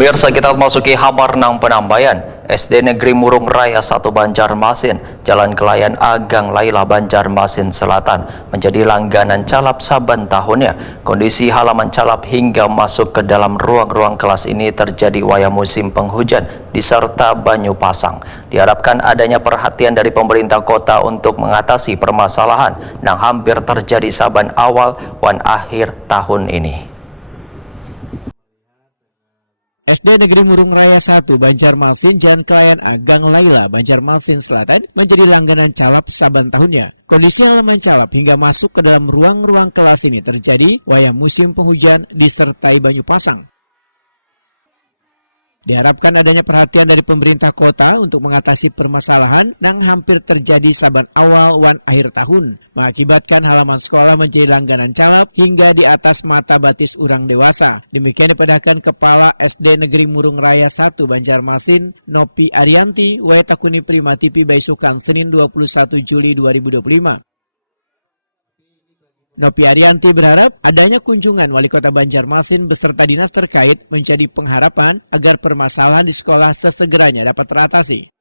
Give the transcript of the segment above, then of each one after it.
Pemirsa, kita masuki Hamar Nang Penambayan, SD Negeri Murung Raya 1 Banjarmasin, Jalan Kelayan Agang Laila Banjarmasin Selatan, menjadi langganan calap saban tahunnya. Kondisi halaman calap hingga masuk ke dalam ruang-ruang kelas ini terjadi wayah musim penghujan diserta banyu pasang. Diharapkan adanya perhatian dari pemerintah kota untuk mengatasi permasalahan yang hampir terjadi saban awal wan akhir tahun ini. SD Negeri Murung Raya 1 Banjarmasin Jalan Kelayan Agang Laila Banjarmasin Selatan menjadi langganan calap saban tahunnya. Kondisi halaman calap hingga masuk ke dalam ruang-ruang kelas ini terjadi wayah musim penghujan disertai banyu pasang. Diharapkan adanya perhatian dari pemerintah kota untuk mengatasi permasalahan yang hampir terjadi saban awal wan akhir tahun, mengakibatkan halaman sekolah menjadi langganan calap hingga di atas mata batis urang dewasa. Demikian dipadahkan Kepala SD Negeri Murung Raya 1 Banjarmasin, Nopi Arianti, Waitakuni Prima TV Baisukan, Senin 21 Juli 2025. Nopi Arianti berharap adanya kunjungan Wali Kota Banjarmasin beserta dinas terkait menjadi pengharapan agar permasalahan di sekolah sesegeranya dapat teratasi.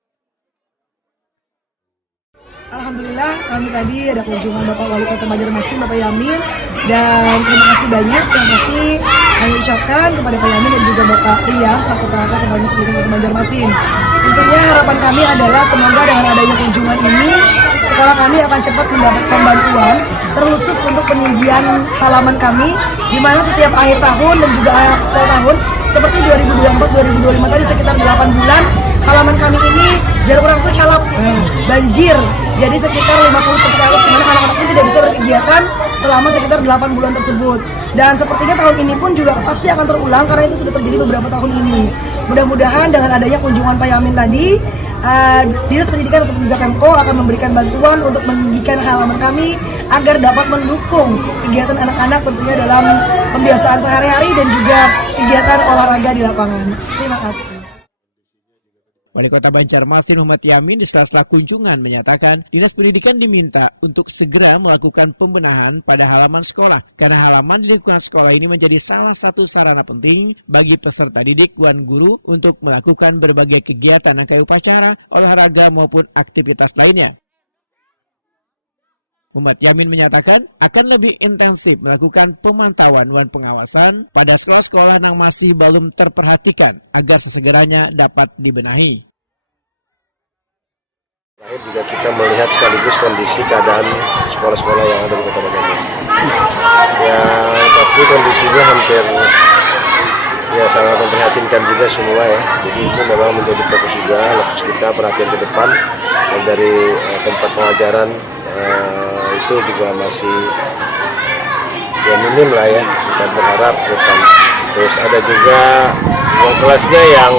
Alhamdulillah kami tadi ada kunjungan Bapak Wali Kota Banjarmasin, Bapak Yamin, dan terima kasih banyak yang pasti kami ucapkan kepada Pak Yamin dan juga Bapak Ria selaku perangkat Pembangunan Sendiri Kota Banjarmasin. Tentunya harapan kami adalah semoga dengan adanya kunjungan ini sekolah kami akan cepat mendapatkan bantuan terkhusus untuk peninggian halaman kami, di mana setiap akhir tahun dan juga awal tahun seperti 2024-2025 tadi sekitar 8 bulan halaman kami ini jarak orang tuh calap, banjir. Jadi sekitar 50 sekitar di mana anak-anak pun tidak bisa berkegiatan selama sekitar 8 bulan tersebut. Dan sepertinya tahun ini pun juga pasti akan terulang karena itu sudah terjadi beberapa tahun ini. Mudah-mudahan dengan adanya kunjungan Pak Yamin tadi, Dinas Pendidikan atau juga Pemko akan memberikan bantuan untuk meninggikan halaman kami agar dapat mendukung kegiatan anak-anak tentunya dalam pembiasaan sehari-hari dan juga kegiatan olahraga di lapangan. Terima kasih. Wali Kota Banjarmasin Muhammad Yamin di sela-sela kunjungan menyatakan Dinas Pendidikan diminta untuk segera melakukan pembenahan pada halaman sekolah karena halaman di lingkungan sekolah ini menjadi salah satu sarana penting bagi peserta didik wan guru untuk melakukan berbagai kegiatan rangkaian upacara, olahraga maupun aktivitas lainnya. Muhammad Yamin menyatakan akan lebih intensif melakukan pemantauan dan pengawasan pada sekolah-sekolah yang masih belum terperhatikan agar sesegeranya dapat dibenahi. Juga kita melihat sekaligus kondisi keadaan sekolah-sekolah yang ada di Kota Banjarmasin. Yang pasti kondisinya hampir sangat memprihatinkan juga semua ya. Jadi ini memang menjadi fokus juga fokus kita perhatian ke depan dari tempat pengajaran. Itu juga masih minim lah ya, kita berharap depan. Terus ada juga ruang kelasnya yang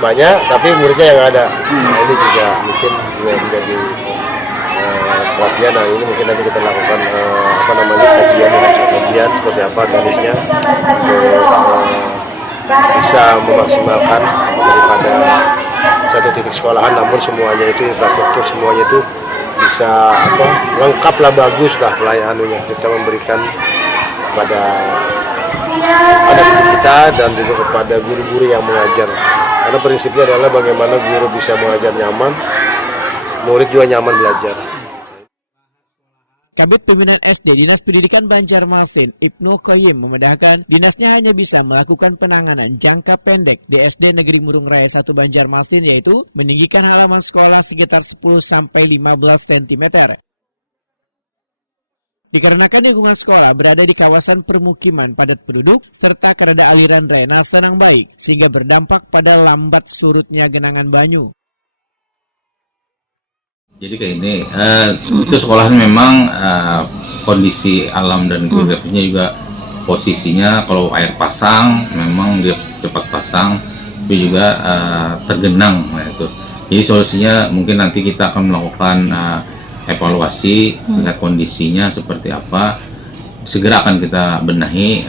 banyak tapi muridnya yang ada. Nah ini juga mungkin juga menjadi perhatian. Nah ini mungkin nanti kita lakukan kajian seperti apa teknisnya untuk bisa memaksimalkan daripada satu titik sekolahan, namun semuanya itu infrastruktur semuanya itu bisa lengkap lah, bagus lah pelayanannya kita memberikan kepada kita dan juga kepada guru-guru yang mengajar, karena prinsipnya adalah bagaimana guru bisa mengajar nyaman, murid juga nyaman belajar. Kabid Pembinaan SD Dinas Pendidikan Banjarmasin Ibnu Qayyim memedahkan dinasnya hanya bisa melakukan penanganan jangka pendek di SD Negeri Murung Raya 1 Banjarmasin, yaitu meninggikan halaman sekolah sekitar 10-15 cm. Dikarenakan lingkungan sekolah berada di kawasan permukiman padat penduduk serta kerada aliran drainase yang baik sehingga berdampak pada lambat surutnya genangan banyu. Jadi kayak ini, itu sekolahnya memang kondisi alam dan geografisnya juga posisinya kalau air pasang memang dia cepat pasang, tapi juga tergenang. Nah itu, jadi solusinya mungkin nanti kita akan melakukan evaluasi, lihat kondisinya seperti apa, segera akan kita benahi.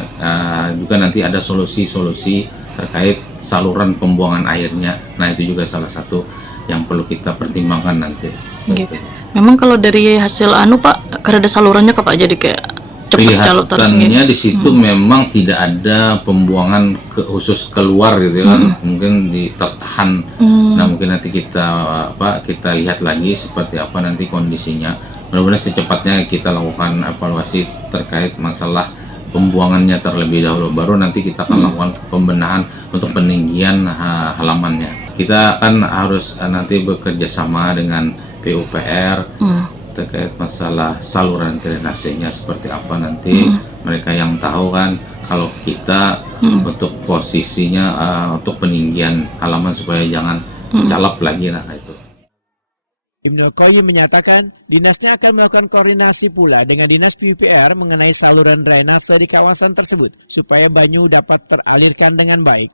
Juga nanti ada solusi-solusi terkait saluran pembuangan airnya. Nah itu juga salah satu yang perlu kita pertimbangkan nanti. Gitu. Memang kalau dari hasil Pak, karena ada salurannya Pak, jadi kayak kelihatannya di situ memang tidak ada pembuangan khusus keluar gitu kan, mungkin tertahan. Nah mungkin nanti kita lihat lagi seperti apa nanti kondisinya. Mudah-mudahan secepatnya kita lakukan evaluasi terkait masalah pembuangannya terlebih dahulu, baru nanti kita akan lakukan pembenahan untuk peninggian halamannya. Kita kan harus nanti bekerja sama dengan PUPR terkait masalah saluran drainasenya seperti apa nanti. Mereka yang tahu kan, kalau kita untuk posisinya untuk peninggian halaman supaya jangan calap lagi, nah itu. Ibnul Qayyim menyatakan dinasnya akan melakukan koordinasi pula dengan Dinas PUPR mengenai saluran drainase di kawasan tersebut supaya banyu dapat teralirkan dengan baik.